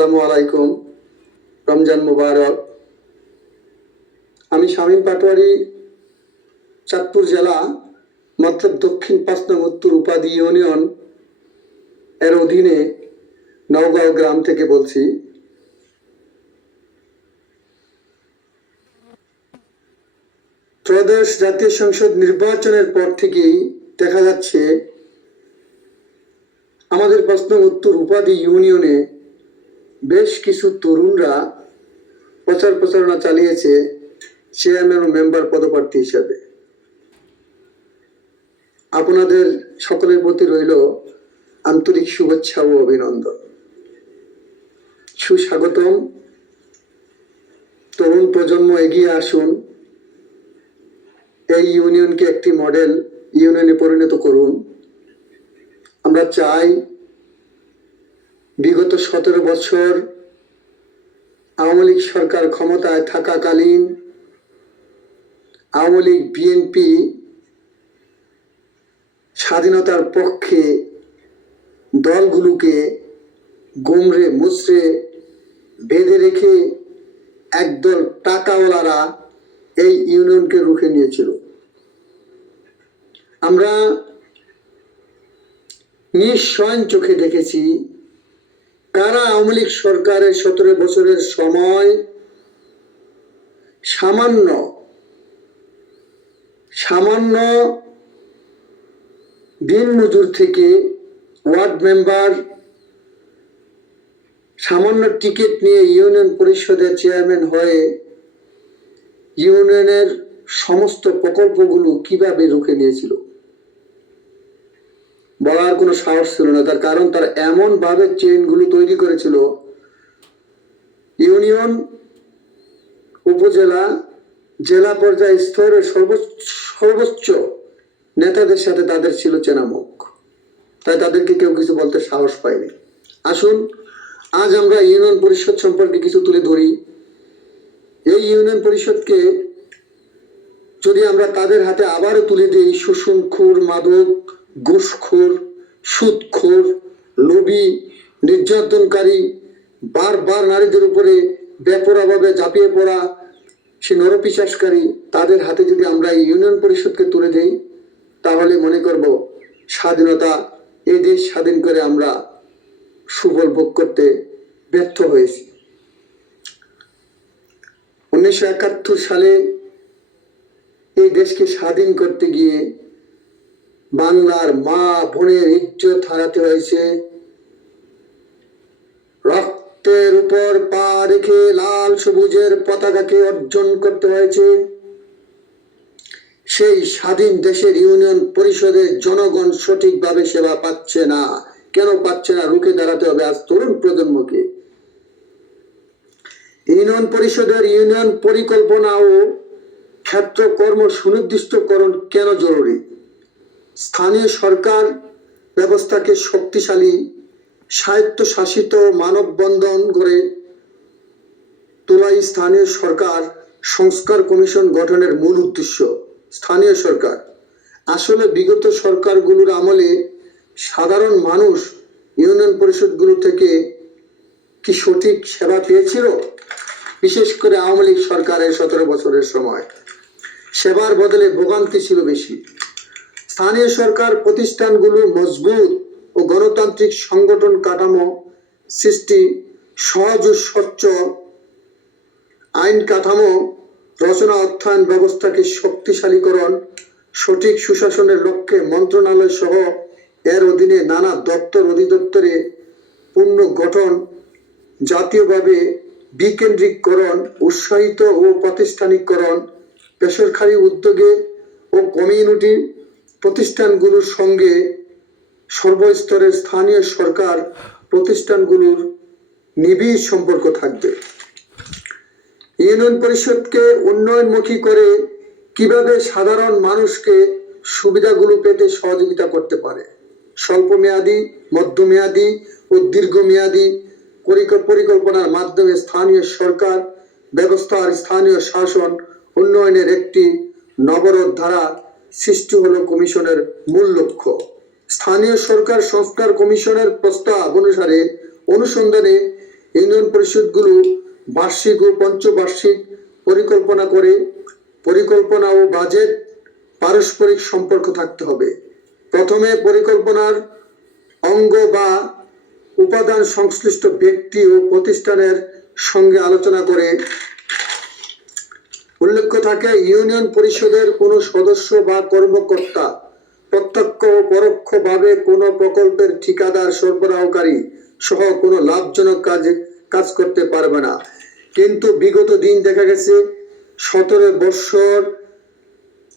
আসসালামু আলাইকুম। রমজান মুবারক। আমি শামীম পাটোয়ারি, চাঁদপুর জেলা মতলব দক্ষিণ ৫ নং উত্তর উপাধি ইউনিয়ন এর অধীনে নওগাঁও গ্রাম থেকে বলছি। ত্রয়োদশ জাতীয় সংসদ নির্বাচনের পর থেকেই দেখা যাচ্ছে আমাদের ৫ নং উত্তর উপাধি ইউনিয়নে বেশ কিছু তরুণরা প্রচারণা চালিয়েছে চেয়ারম্যান ও মেম্বার পদপ্রার্থী হিসাবে। আপনাদের সকলের প্রতি রইল আন্তরিক শুভেচ্ছা ও অভিনন্দন, সুস্বাগতম। তরুণ প্রজন্ম এগিয়ে আসুন, এই ইউনিয়নকে একটি মডেল ইউনিয়নে পরিণত করুন। আমরা চাই বিগত ১৭ বছর আওয়ামী লীগ সরকার ক্ষমতায় থাকাকালীন আওয়ামী লীগ বিএনপি স্বাধীনতার পক্ষে দলগুলোকে গুমরে মুচড়ে বেঁধে রেখে একদল টাকাওয়ালারা এই ইউনিয়নকে রুখে নিয়েছিল। আমরা নিঃস্বয়ং চোখে দেখেছি কারা আওয়ামী লীগ সরকারের ১৭ বছরের সময় সামান্য দিনমজুর থেকে ওয়ার্ড মেম্বার, সামান্য টিকিট নিয়ে ইউনিয়ন পরিষদের চেয়ারম্যান হয়ে ইউনিয়নের সমস্ত প্রকল্পগুলো কিভাবে রুখে নিয়েছিল বলার কোনো সাহস ছিল না। তার কারণ তারা এমন ভাবে চেইনগুলো তৈরি করেছিল, ইউনিয়ন, উপজেলা, জেলা পর্যায় স্তরের সর্বোচ্চ নেতাদের সাথে তাদের ছিল চেনামুখ, তাই তাদেরকে কেউ কিছু বলতে সাহস পায়নি। আসুন আজ আমরা ইউনিয়ন পরিষদ সম্পর্কে কিছু তুলে ধরি। এই ইউনিয়ন পরিষদকে যদি আমরা তাদের হাতে আবারও তুলে দিই, শোষণখোর, মাদক, ঘুষখোর, সুদখোর, লোভী, নির্যাতনকারী, বারবার নারীদের উপরে বেপরোয়াভাবে ঝাঁপিয়ে পড়া সে নরপিশাচকারী, তাদের হাতে যদি আমরা এই ইউনিয়ন পরিষদকে তুলে দেই, তাহলে মনে করব স্বাধীনতা, এই দেশ স্বাধীন করে আমরা সুফল ভোগ করতে ব্যর্থ হয়েছি। ১৯৭১ সালে এই দেশকে স্বাধীন করতে গিয়ে বাংলার মা বোনের ইজ্জত হারাতে হয়েছে, রক্তের উপর পা রেখে লাল সবুজের পতাকাকে অর্জন করতে হয়েছে। সেই স্বাধীন দেশের ইউনিয়ন পরিষদের জনগণ সঠিকভাবে সেবা পাচ্ছে না। কেন পাচ্ছে না? রুখে দাঁড়াতে হবে আজ তরুণ প্রজন্মকে। ইউনিয়ন পরিষদের ইউনিয়ন পরিকল্পনা ও ক্ষেত্র কর্ম সুনির্দিষ্টকরণ কেন জরুরি? স্থানীয় সরকার ব্যবস্থাকে শক্তিশালী, স্বায়ত্তশাসিত, মানববন্ধন করে তোলাই স্থানীয় সরকার সংস্কার কমিশন গঠনের মূল উদ্দেশ্য। স্থানীয় সরকার আসলে বিগত সরকারগুলোর আমলে সাধারণ মানুষ ইউনিয়ন পরিষদগুলো থেকে কি সঠিক সেবা পেয়েছিল? বিশেষ করে আওয়ামী লীগ সরকারের ১৭ বছরের সময় সেবার বদলে ভোগান্তি ছিল বেশি। স্থানীয় সরকার প্রতিষ্ঠানগুলো মজবুত ও গণতান্ত্রিক সংগঠন কাঠামো সৃষ্টি, সহজ ও স্বচ্ছ আইন কাঠামো রচনা, অর্থায়ন ব্যবস্থাকে শক্তিশালীকরণ, সঠিক সুশাসনের লক্ষ্যে মন্ত্রণালয় সহ এর অধীনে নানা দপ্তর অধিদপ্তরে পুনর্গঠন, জাতীয়ভাবে বিকেন্দ্রীকরণ উৎসাহিত ও প্রাতিষ্ঠানিকরণ, বেসরকারি উদ্যোগে ও কমিউনিটি প্রতিষ্ঠানগুলোর সঙ্গে সর্বস্তরের স্থানীয় সরকার প্রতিষ্ঠানগুলোর নিবিড় সম্পর্ক থাকবে। ইউনিয়ন পরিষদকে উন্নয়নমুখী করে কিভাবে সাধারণ মানুষকে সুবিধাগুলো পেতে সহযোগিতা করতে পারে? স্বল্পমেয়াদী, মধ্যমেয়াদী ও দীর্ঘমেয়াদী পরিকল্পনার মাধ্যমে স্থানীয় সরকার ব্যবস্থা আর স্থানীয় শাসন উন্নয়নের একটি নবরোধ ধারা সৃষ্টি হলো কমিশনের মূল লক্ষ্য। স্থানীয় সরকার সংস্কার কমিশনের প্রস্তাব অনুসারে অনুসন্ধানে ইউনিয়ন পরিষদগুলো বার্ষিক ও পঞ্চবার্ষিক পরিকল্পনা করে পরিকল্পনা ও বাজেট পারস্পরিক সম্পর্ক থাকতে হবে। প্রথমে পরিকল্পনার অঙ্গ বা উপাদান সংশ্লিষ্ট ব্যক্তি ও প্রতিষ্ঠানের সঙ্গে আলোচনা করে উল্লেখ্য থাকে ইউনিয়ন পরিষদের কোনো সদস্য বা কর্মকর্তা প্রত্যক্ষ ও পরোক্ষভাবে কোনো প্রকল্পের ঠিকাদার সরবরাহকারী সহ কোনো লাভজনক কাজ করতে পারবে না। কিন্তু বিগত দিন দেখা গেছে 17 বছর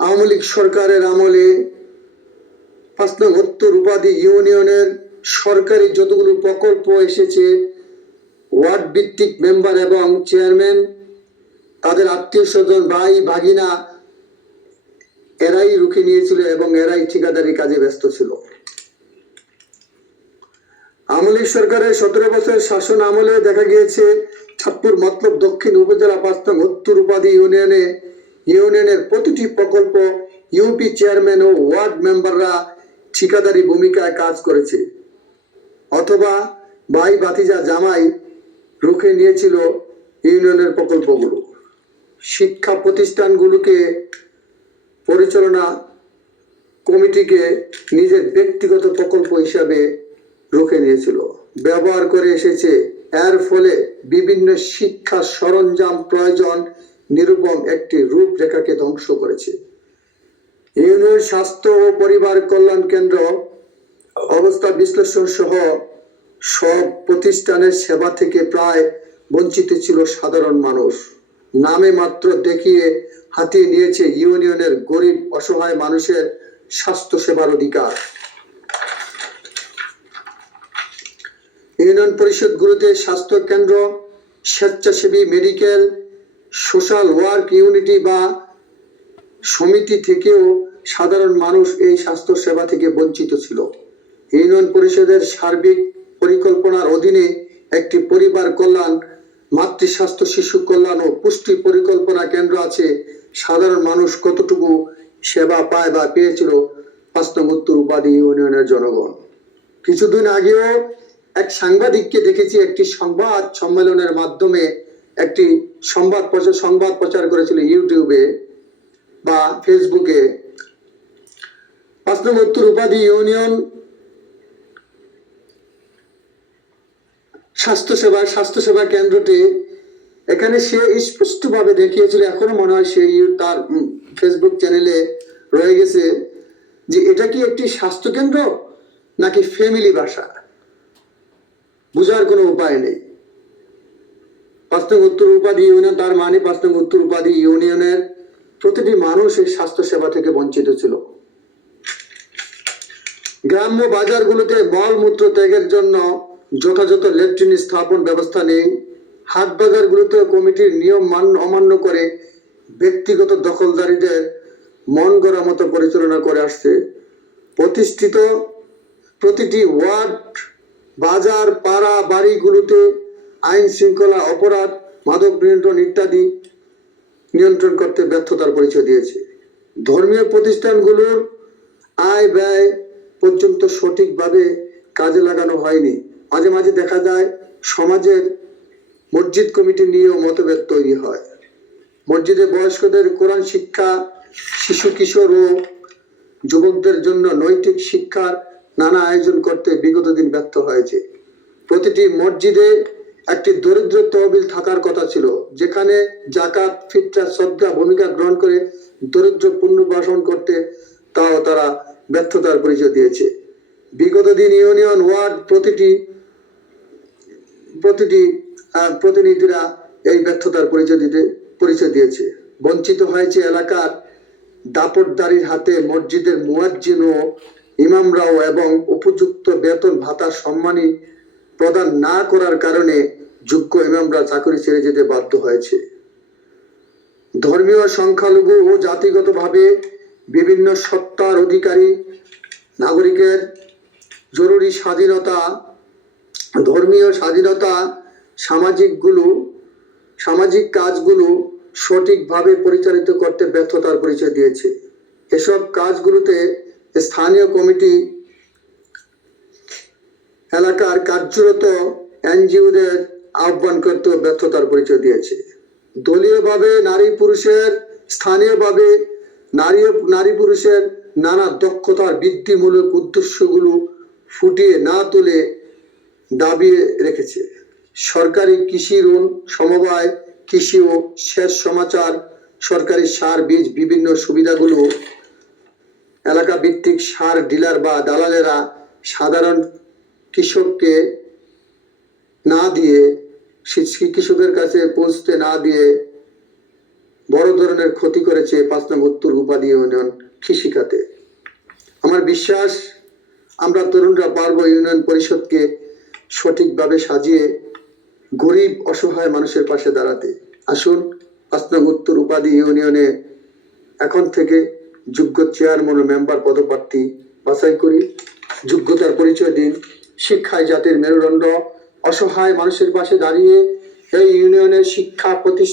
আওয়ামী লীগ সরকারের আমলে 5 নং উত্তর উপাধি ইউনিয়নের সরকারি যতগুলো প্রকল্প এসেছে ওয়ার্ড ভিত্তিক মেম্বার এবং চেয়ারম্যান তাদের আত্মীয় স্বজন ভাই ভাগিনা এরাই রুখে নিয়েছিল এবং এরাই ঠিকাদারি কাজে ব্যস্ত ছিল। আওয়ামী লীগ সরকারের 17 বছর শাসন আমলে দেখা গিয়েছে চাঁদপুর মতলব দক্ষিণ উপজেলা 5 নং উত্তর উপাধি ইউনিয়নের প্রতিটি প্রকল্প ইউপি চেয়ারম্যান ও ওয়ার্ড মেম্বাররা ঠিকাদারি ভূমিকায় কাজ করেছে অথবা ভাই ভাতিজা জামাই রুখে নিয়েছিল ইউনিয়নের প্রকল্পগুলো। শিক্ষা প্রতিষ্ঠানগুলোকে পরিচালনা কমিটিকে নিজের ব্যক্তিগত প্রকল্প হিসাবে রুখে নিয়েছিল, ব্যবহার করে এসেছে। এর ফলে বিভিন্ন শিক্ষা সরঞ্জাম প্রয়োজন নিরূপণ একটি রূপরেখাকে ধ্বংস করেছে। ইউনিয়ন স্বাস্থ্য ও পরিবার কল্যাণ কেন্দ্র অবস্থা বিশ্লেষণ সহ সব প্রতিষ্ঠানের সেবা থেকে প্রায় বঞ্চিত ছিল সাধারণ মানুষ। নামে মাত্র দেখিয়ে হাতিয়ে নিয়েছে ইউনিয়নের গরিব অসহায় মানুষের স্বাস্থ্য সেবার অধিকার। ইউনিয়ন পরিষদগুলোতে স্বাস্থ্য কেন্দ্র, স্বেচ্ছাসেবী মেডিকেল, সোশ্যাল ওয়ার্ক ইউনিটি বা সমিতি থেকেও সাধারণ মানুষ এই স্বাস্থ্য সেবা থেকে বঞ্চিত ছিল। ইউনিয়ন পরিষদের সার্বিক পরিকল্পনার অধীনে একটি পরিবার কল্যাণ, মাতৃস্বাস্থ্য, শিশু কল্যাণ ও পুষ্টি পরিকল্পনা কেন্দ্র আছে। সাধারণ মানুষ কতটুকু সেবা পায় বা পেয়েছিল 5 নং উত্তর উপাধি ইউনিয়নের জনগণ। কিছুদিন আগেও এক সাংবাদিককে দেখেছি একটি সংবাদ সম্মেলনের মাধ্যমে একটি সংবাদ প্রচার করেছিল ইউটিউবে বা ফেসবুকে। 5 নং উত্তর উপাধি ইউনিয়ন স্বাস্থ্যসেবা কেন্দ্রটি এখানে সে স্পষ্টভাবে দেখিয়েছিল, এখনো মনে হয় সেই তার ফেসবুক চ্যানেলে রয়ে গেছে, যে এটা কি একটি স্বাস্থ্য কেন্দ্র নাকি ফ্যামিলি বাসা, বোঝার কোনো উপায় নেই। 5 নং উত্তর উপাধি ইউনিয়ন তার মানে 5 নং উত্তর উপাধি ইউনিয়নের প্রতিটি মানুষ এই স্বাস্থ্য সেবা থেকে বঞ্চিত ছিল। গ্রাম্য বাজারগুলোতে মলমূত্র ত্যাগের জন্য যথাযথ ল্যাট্রিন স্থাপন ব্যবস্থা নেই। হাট বাজারগুলোতে কমিটির নিয়ম অমান্য করে ব্যক্তিগত দখলদারীদের মন গড়া মতো পরিচালনা করে আসছে। প্রতিষ্ঠিত প্রতিটি ওয়ার্ড, বাজার, পাড়া, বাড়িগুলোতে আইন শৃঙ্খলা, অপরাধ, মাদক নিয়ন্ত্রণ ইত্যাদি নিয়ন্ত্রণ করতে ব্যর্থতার পরিচয় দিয়েছে। ধর্মীয় প্রতিষ্ঠানগুলোর আয় ব্যয় পর্যন্ত সঠিকভাবে কাজে লাগানো হয়নি। মাঝে মাঝে দেখা যায় সমাজের মসজিদ কমিটি নিয়েও মতভেদ তৈরি হয়। মসজিদে বয়স্কদের কোরআন শিক্ষা, শিশু কিশোর ও যুবকদের জন্য নৈতিক শিক্ষার নানা আয়োজন করতে বিগত দিন ব্যর্থ হয়েছে। প্রতিটি মসজিদে একটি দরিদ্র তহবিল থাকার কথা ছিল, যেখানে জাকাত, ফিতরা, সদকা ভূমিকা গ্রহণ করে দরিদ্র পুনর্বাসন করতে, তাও তারা ব্যর্থতার পরিচয় দিয়েছে। বিগত দিন ইউনিয়ন ওয়ার্ড প্রতিনিধিরা এই ব্যর্থতার পরিচয় দিয়েছে। বঞ্চিত হয়েছে এলাকার দাপটদারির হাতে মসজিদের মুয়াজ্জিন ও ইমামরাও, এবং উপযুক্ত বেতন ভাতা সম্মানী প্রদান না করার কারণে যোগ্য ইমামরা চাকরি ছেড়ে যেতে বাধ্য হয়েছে। ধর্মীয় সংখ্যালঘু ও জাতিগতভাবে বিভিন্ন সত্তার অধিকারী নাগরিকের জরুরি স্বাধীনতা, ধর্মীয় স্বাধীনতা, সামাজিক কাজগুলো সঠিকভাবে পরিচালিত করতে ব্যর্থতার পরিচয় দিয়েছে। এসব কাজগুলোতে স্থানীয় কমিটি, এলাকার কার্যরত এনজিওদের আহ্বান করতেও ব্যর্থতার পরিচয় দিয়েছে। দলীয়ভাবে নারী পুরুষের, স্থানীয়ভাবে নারী পুরুষের নানা দক্ষতার বৃদ্ধিমূলক উদ্দেশ্যগুলো ফুটিয়ে না তুলে দাবিয়ে রেখেছে। সরকারি কৃষি ঋণ সমবায়, কৃষি ও সেচ সমাচার, সরকারি সার, বীজ, বিভিন্ন সুবিধাগুলো এলাকা ভিত্তিক সার ডিলার বা দালালেরা সাধারণ কৃষককে না দিয়ে, কৃষকের কাছে পৌঁছতে না দিয়ে বড় ধরনের ক্ষতি করেছে 5 নং উত্তর উপাধি ইউনিয়ন কৃষিখাতে। আমার বিশ্বাস আমরা তরুণরা পারব ইউনিয়ন পরিষদকে সঠিকভাবে সাজিয়ে গরিব অসহায় মানুষের পাশে দাঁড়াতে। আসুন 5 নং উত্তর উপাধি ইউনিয়নে এখন থেকে যোগ্য চেয়ারম্যান ও মেম্বার পদপ্রার্থী বাছাই করি। যোগ্যতার পরিচয় দিন। শিক্ষায় জাতির মেরুদণ্ড, অসহায় মানুষের পাশে দাঁড়িয়ে এই ইউনিয়নের শিক্ষা প্রতিষ্ঠান